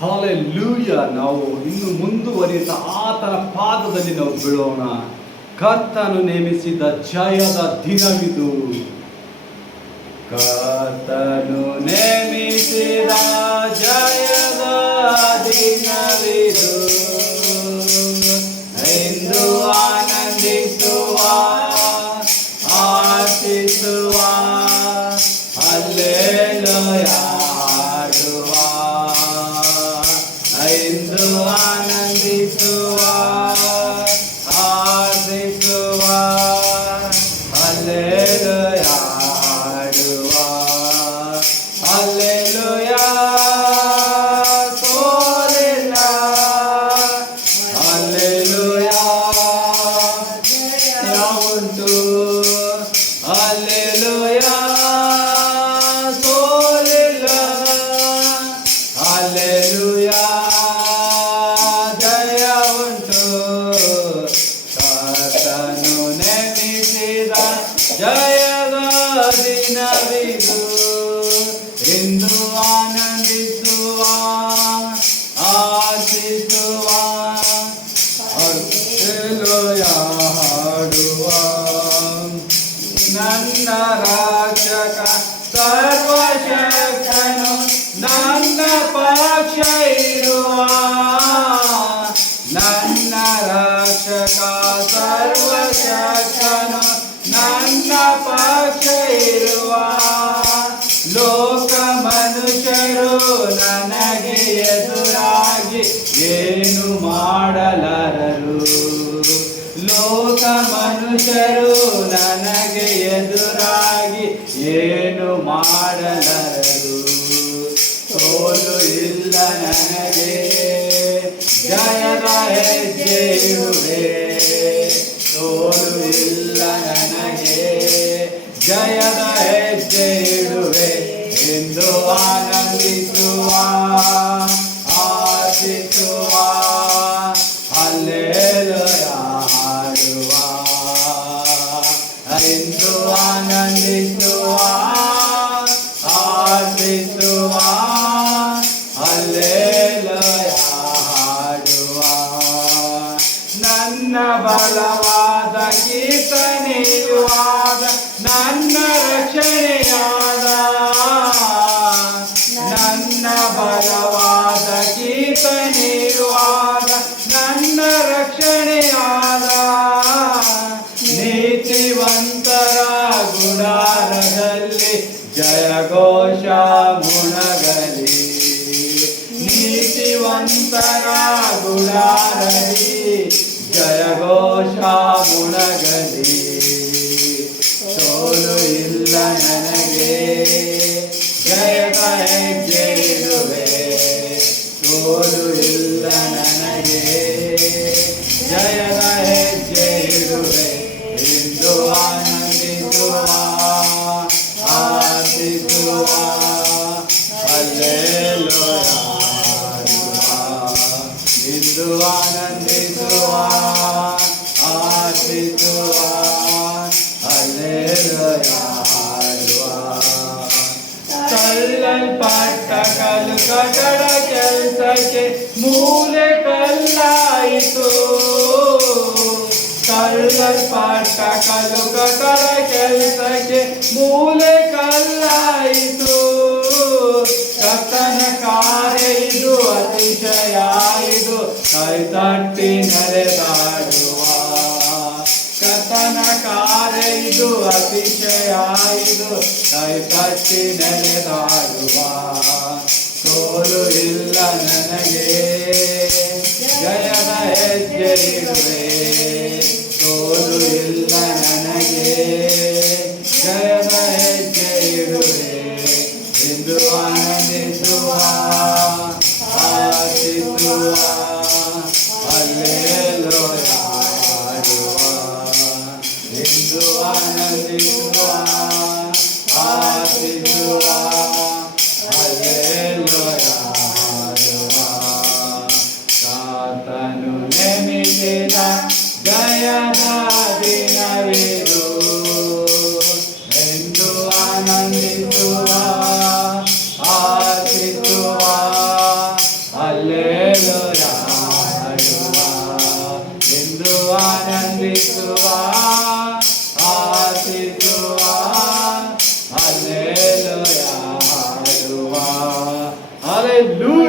Hallelujah. ನಾವು ಇನ್ನು ಮುಂದುವರಿಯುತ್ತಾ ಆತನ ಪಾದದಲ್ಲಿ ನಾವು ಬೀಳೋಣ. ಕರ್ತನು ನೇಮಿಸಿದ ಜಯದ ದಿನವಿದು. ಕರ್ತನು ನೇಮಿಸಿದ ಜಯದ ದಿನವಿದು. ಎಂದು ಆನಂದಿಸುವ, ಆಶಿಸುವ, ಹಲ್ಲೆಲೂಯ ಹಾಡುವ. ಎಂದು ಆನಂದಿಸುವ, ಆಶಿಸುವ, ಹಲ್ಲೆಲೂಯ ಹಾಡುವ. ಹಲ್ಲೆಲೂಯ ಸೋಲಿಲ್ಲ, ಹಲ್ಲೆಲೂಯ ಉಂಟು, ಹಲ್ಲೆಲೂಯ ಸೋಲಿಲ್ಲ, ಹಲ್ಲೆಲೂಯ ಜಯ ಉಂಟು. ಕರ್ತನು ನೇಮಿಸಿದ ಜಯದ ದಿನವಿದು. ಎಂದು ಆನಂದಿಸುವ, ಆಶಿಸುವ, ಹಲ್ಲೆಲೂಯ ಹಾಡುವ. ನನ್ನ ರಕ್ಷಕ ಸರ್ವಶಕ್ತನು ನನ್ನ ಪಕ್ಷ ಇರುವ. ನನ್ನ ರಕ್ಷಕ ಸರ್ವಶಕ್ತನು ನನ್ನ ಪಕ್ಷ ಇರುವ. ಲೋಕ ಮನುಷ್ಯರು ನನಗೆ ಎದುರಾಗಿ ಏನು ಮಾಡಲಾರರು. ಲೋಕ ಮನುಷ್ಯರು ನನಗೆ ಎದುರಾಗಿ ಏನು ಮಾಡಲಾರರು. ಸೋಲು ಇಲ್ಲ ನನಗೆ, ಜಯದ ಹೆಜ್ಜೆ ಇರುವೆ. ಸೋಲು ಇಲ್ಲ ನನಗೆ, ಜಯದ ಹೆಜ್ಜೆ ಇಡುವೆ. ಎಂದು ಆನಂದಿಸುವ, ಆಶಿಸುವ, ಹಲ್ಲೆಲೂಯ ಹಾಡುವ. ಎಂದು ಆನಂದಿಸುವ, ಆಶಿಸುವ, ಹಲ್ಲೆಲೂಯ ಹಾಡುವ. ನನ್ನ ಬಲವಾದ ಕೀರ್ತನೆಯುವಾದ, ನನ್ನ ರಕ್ಷಣೆಯಾದ. ನನ್ನ ಬಲವಾದ ಕೀರ್ತನೆಯುವಾದ, ನನ್ನ ರಕ್ಷಣೆಯಾದ. ನೀತಿವಂತರ ಗುಡಾರದಲ್ಲಿ ಜಯಘೋಷ ಮುಣಗಲಿ. ನೀತಿವಂತರ ಗುಡಾರದಲ್ಲಿ ಜಯಘೋಷ ಮುಣಗಲಿ. ಸೋಲು ಇಲ್ಲ ನನಗೆ, ಜಯದ ಹೆಜ್ಜೆ ಇಡುವೆ. ಸೋಲು ಇಲ್ಲ ನನಗೆ, ಜಯದ ಹೆಜ್ಜೆ ಇಡುವೆ. ಎಂದು ಆನಂದಿಸುವ, ಆಶಿಸುವ, ಹಲ್ಲೆಲೂಯ ಹಾಡುವ. ಎಂದು ಆನಂದಿಸುವ, ಆಶಿಸುವ, ಹಲ್ಲೆಲೂಯ ಹಾಡುವ. ತಳ್ಳಲ್ಪಟ್ಟ ಕಲ್ಲು ಕಟ್ಟಡ ಕೆಲಸಕ್ಕೆ ಮೂಲೆ ಕಲ್ಲಾಯಿತು. ತಳ್ಳಲ್ಪಟ್ಟ ಕಲ್ಲು ಕಟ್ಟಡ ಕೆಲಸಕ್ಕೆ ಮೂಲೆ ಕಲ್ಲಾಯಿತು. ಕರ್ತನ ಕಾರ್ಯ ಇದು ಅತಿಶಯ ಇದು, ಕೈ ತಟ್ಟಿ ನಡೆದಾಡುವ. ಕರ್ತನ ಕಾರ್ಯ ಇದು ಅತಿಶಯ ಇದು, ಕೈ ತಟ್ಟಿ ನಡೆದಾಡುವ. ಸೋಲು ಇಲ್ಲ ನನಗೆ, ಜಯದ ಹೆಜ್ಜೆ ಇಡುವೆ. ಸೋಲು ಇಲ್ಲ ನನಗೆ, ಜಯದ ಹೆಜ್ಜೆ ಇಡುವೆ. ಎಂದು ಆನಂದಿಸುವ, ಆಶಿಸುವ, ಹಲ್ಲೆಲೂಯ ಹಾಡುವ. ಎಂದು ಆನಂದಿಸುವ, ಆಶಿಸುವ, ಹಲ್ಲೆಲೂಯ ಹಾಡುವ. ಕರ್ತನು ನೇಮಿಸಿದ ಜಯದ ವಂದಿಸುವ ಆಶಿಸುವ ಹಲ್ಲೆಲೂಯಾ ಹಾಡುವ. ಹಲ್ಲೆಲೂಯಾ.